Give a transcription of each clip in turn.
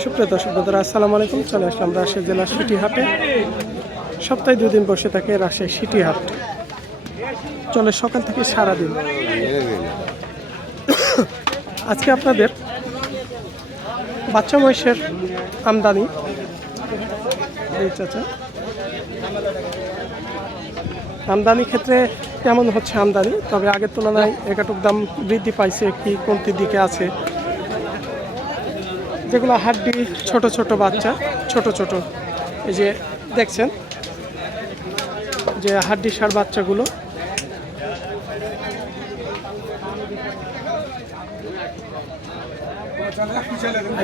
সুপ্রিয় দর্শক বন্ধুরা, আসসালামু আলাইকুম। চলে আসলাম রাজশাহী জেলার সিটি হাটে। সপ্তাহে দুই দিন বসে থাকে রাজশাহী সিটি হাট। চলে সকাল থেকে সারাদিন। আজকে আপনাদের বাচ্চা মহিষের আমদানি। চাচা। আমদানি ক্ষেত্রে কেমন হচ্ছে আমদানি? তবে আগের তুলনায় একাটুক দাম বৃদ্ধি পাইছে, কি কমতির দিকে আছে? যেগুলো হাড্ডি, ছোট ছোট বাচ্চা, ছোট ছোট। এই যে দেখছেন, যে হাড্ডি সার বাচ্চাগুলো।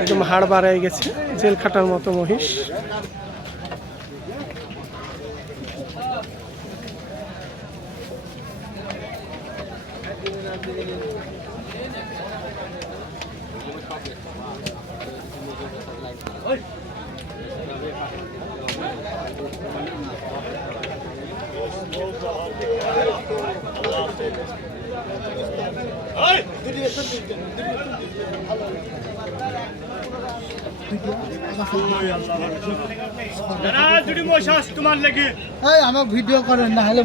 একদম হাড় বাড়ায় গেছে, জেল খাটার মতো মহিষ দুটি মশাস তোমার লেগে এই আমার ভিডিও করেন না হলে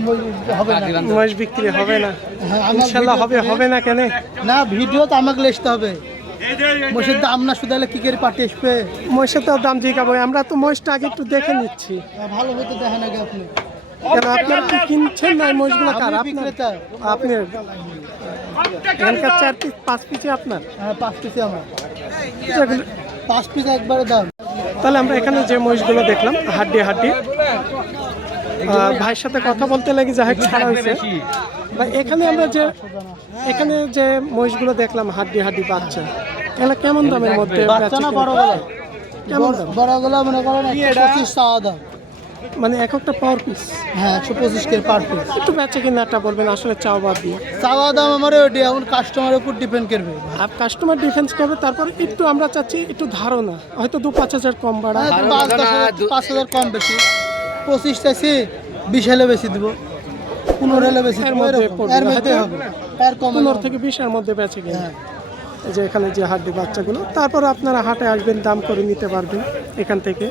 হবে না। মহিষ বিক্রি হবে না। হ্যাঁ, ইনশাল্লাহ হবে হবে না কেন? না ভিডিও তো আমাকে লিখতে হবে। মসজিদ দাম না শুধালে কি করে পাটি আসবে? মহিষের তো দাম জিজ্ঞাবো আমরা তো মহিষটা আগে একটু দেখে নিচ্ছি। ভালো হতে দেখেন আগে আপনি। কেন আপনারা কি কিনছেন না এই মহিষগুলো কার? আপনার আপনার এখানকার চার পিস পাঁচ পিসে আপনার? হ্যাঁ পাঁচ পিসে আমার। পাঁচ পিস একবারে দাম। তাহলে আমরা এখানে যে মহিষগুলো দেখলাম হাড্ডি হাড্ডি ভাইয়ের সাথে কথা বলতে লাগি যাই হোক ছাড়া হয়েছে বা এখানে আমরা যে এখানে যে মহিষগুলো দেখলাম হাড্ডি হাড্ডি বাচ্চা এগুলো কেমন দামের মধ্যে কেমন দাম? মনে করেন পঁচিশ চাওয়া দাম। মানে এক একটা পাওয়ার পিস হ্যাঁ একশো পঁচিশ পার পিস একটু বেচে কিনাটা বলবেন আসলে চাও বাদ দিয়ে। চাওয়া দাম আমার ওটি এখন কাস্টমারের উপর ডিপেন্ড করবে। আর কাস্টমার ডিফেন্স করবে তারপর একটু আমরা চাচ্ছি একটু ধারণা। হয়তো দু পাঁচ হাজার কম বাড়া। হ্যাঁ, পাঁচ হাজার পাঁচ হাজার কম বেশি। পঁচিশ সে বিশ হলে বেশি দিব পনেরো হলে বেশি এর মধ্যে এর মধ্যে হবে। এর কম পনেরো থেকে বিশ বিশের মধ্যে বেঁচে কিনা হ্যাঁ। যে এখানে যে হাড্ডি বাচ্চাগুলো তারপর আপনারা হাটে আসবেন দাম করে নিতে পারবেন এখান থেকে।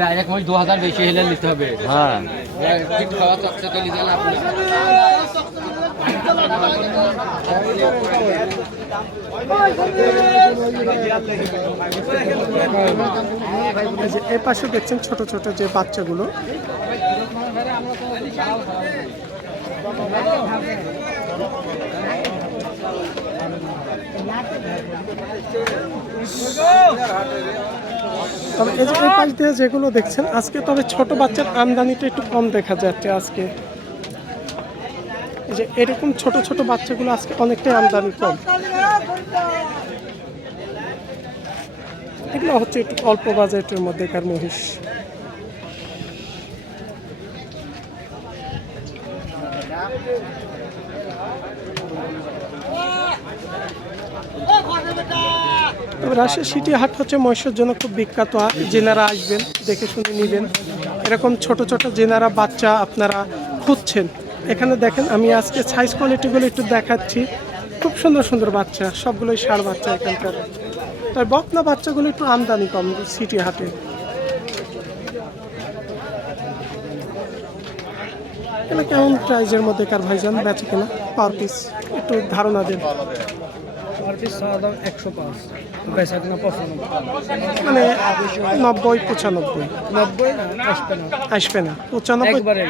ডাইরেক্ট দু হাজার বেশি হলে নিতে হবে। হ্যাঁ। এ পাশে দেখছেন ছোট ছোট যে বাচ্চাগুলো। তবে এই যে এই পাশ দিয়ে যেগুলো দেখছেন, আজকে তবে ছোট বাচ্চার আমদানিটা একটু কম দেখা যাচ্ছে আজকে। যে এরকম ছোট ছোট বাচ্চাগুলো আজকে অনেকটাই আমদানি কম। এগুলো হচ্ছে একটু অল্প বাজেটের মধ্যেকার মহিষ। তবে রাজশাহী সিটি হাট হচ্ছে মহিষের জন্য খুব বিখ্যাত হাট। জেনারা আসবেন, দেখে শুনে নেবেন। এরকম ছোট ছোট জেনারা বাচ্চা আপনারা খুঁজছেন এখানে দেখেন আমি আজকে সাইজ কোয়ালিটিগুলো একটু দেখাচ্ছি। খুব সুন্দর সুন্দর বাচ্চা, সবগুলোই সার বাচ্চা এখানকার তাই বকনা বাচ্চাগুলো একটু আমদানি কম সিটি হাটে। কেমন প্রাইজের মধ্যে কার ভাইজান? বেচে কিনা? পার পিস একটু ধারণা দেন। একশো পাঁচ। বেচা কিনা পঁচানব্বই। মানে নব্বই পঁচানব্বই। নব্বই না আসবে না। আসবে না। পঁচানব্বই একবারে।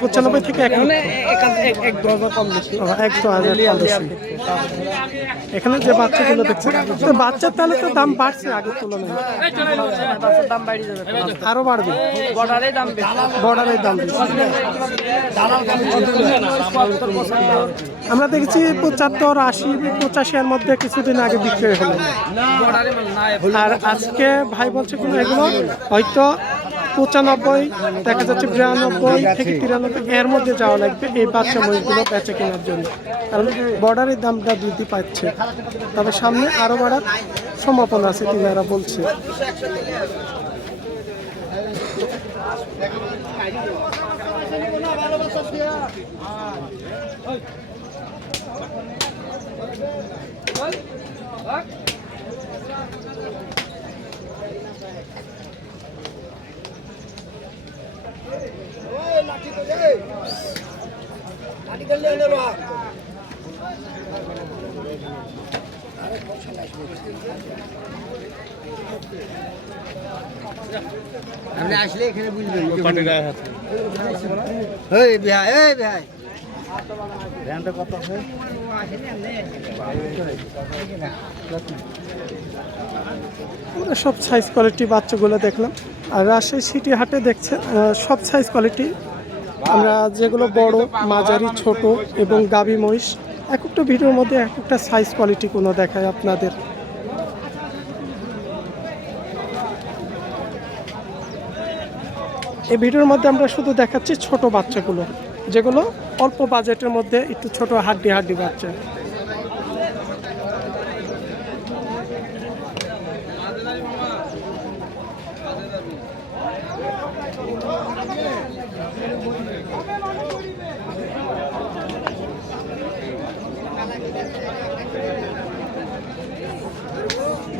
পঁচানব্বই থেকে এক মানে লক্ষ। এক এক দু হাজার কম বেশি। এক দু হাজার কম বেশি। এখানে যে বাচ্চাগুলো দেখছেন তো বাচ্চার তাহলে তো দাম বাড়ছে আগের তুলনায়। দাম বাড়ি যাবে আরও বাড়বে। বর্ডারে দাম বেশি। বর্ডারের দাম আমরা দেখেছি পঁচাত্তর আশি পঁচাশি এর মধ্যে কিছুদিন আগে বিক্রি হলো। আর আজকে ভাই বলছে কোনো এগুলো, হয়তো পঁচানব্বই, দেখা যাচ্ছে বিরানব্বই থেকে তিরানব্বই, এর মধ্যে যাওয়া লাগবে এই বাচ্চা মহিষগুলো বেচে কেনার জন্য। কারণ বর্ডারের দামটা বৃদ্ধি পাচ্ছে। তবে সামনে আরও বাড়ার সম্ভাবনা আছে তিনারা বলছে। আপনি আসলে এখানে বুঝবেন। এই বিহাই এই বিহাই। সব সাইজ কোয়ালিটি বাচ্চাগুলো দেখলাম। আর রাজশাহী সিটি হাটে দেখছেন সব সাইজ কোয়ালিটি আমরা যেগুলো বড়, মাঝারি, ছোট এবং গাবি মহিষ, এক একটা ভিডিওর মধ্যে এক একটা সাইজ কোয়ালিটি কোনো দেখায় আপনাদের। এই ভিডিওর মধ্যে আমরা শুধু দেখাচ্ছি ছোট বাচ্চাগুলো। যেগুলো অল্প বাজেটের মধ্যে একটু ছোট হাড্ডি হাড্ডি বাচ্চা।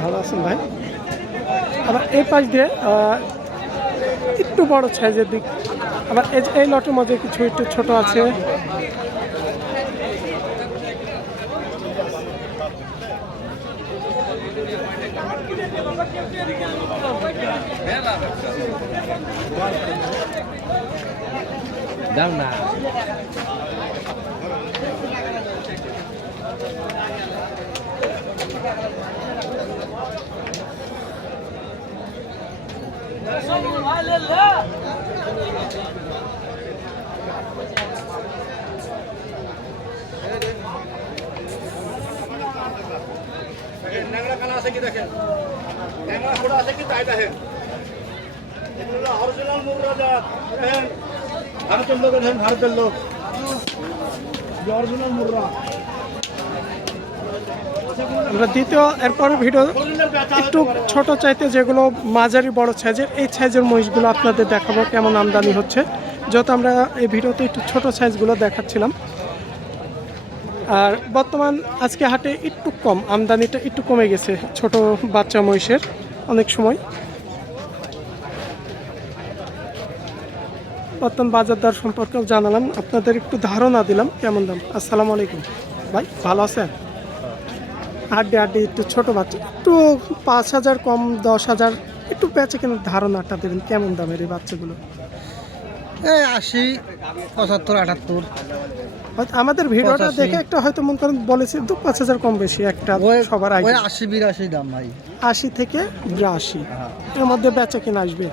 ভালো আছেন ভাই? আবার এই পাশ দিয়ে একটু বড় সাইজের দিক আবার এই যে এই লটের মধ্যে কিছু একটু ছোট আছে। দাও না কানা আছে কি দেখেন? ফোড়া আছে কি? তাই দেখেন। এগুলো অরিজিনাল মুগরা জাত। দেখেন? ভারতের লোক দেখেন ভারতের লোক। অরিজিনাল মুগরা। আমরা দ্বিতীয় এরপর ভিডিও একটু ছোট চাইতে যেগুলো মাঝারি বড় সাইজের এই সাইজের মহিষগুলো আপনাদের দেখাবো কেমন আমদানি হচ্ছে। যত আমরা এই ভিডিওতে একটু ছোট সাইজগুলো দেখাচ্ছিলাম আর বর্তমান আজকে হাটে একটু কম, আমদানিটা একটু কমে গেছে ছোট বাচ্চা মহিষের অনেক সময়। বর্তমান বাজার দর সম্পর্কেও জানালাম, আপনাদের একটু ধারণা দিলাম কেমন দাম। আসসালামু আলাইকুম। ভাই, ভালো আছেন? হাড্ডি হাড্ডি একটু ছোট বাচ্চা, একটু পাঁচ হাজার কম, দশ হাজার, একটু বেচে কেন ধারণাটা দেবেন, কেমন দামের এই বাচ্চাগুলো? এই আশি পঁচাত্তর আটাত্তর। আমাদের ভিডিওটা দেখে একটা হয়তো মনে করেন বলেছি দু পাঁচ হাজার কম বেশি একটা সবার আগে আশি বিরাশি দাম ভাই। আশি থেকে বিরাশি। এর মধ্যে বেচা কিনা আসবে?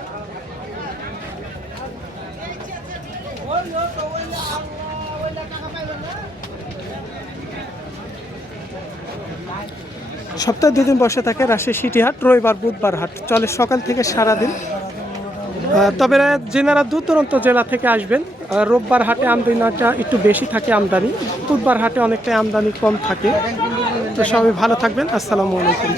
সপ্তাহে দুদিন বসে থাকে রাশি সিটি হাট রবিবার বুধবার হাট। চলে সকাল থেকে সারাদিন তবে যেনারা দূর দূরান্ত জেলা থেকে আসবেন। রোববার হাটে আমদানিটা একটু বেশি থাকে আমদানি। বুধবার হাটে অনেকটাই আমদানি কম থাকে। তো সবাই ভালো থাকবেন। আসসালামু আলাইকুম।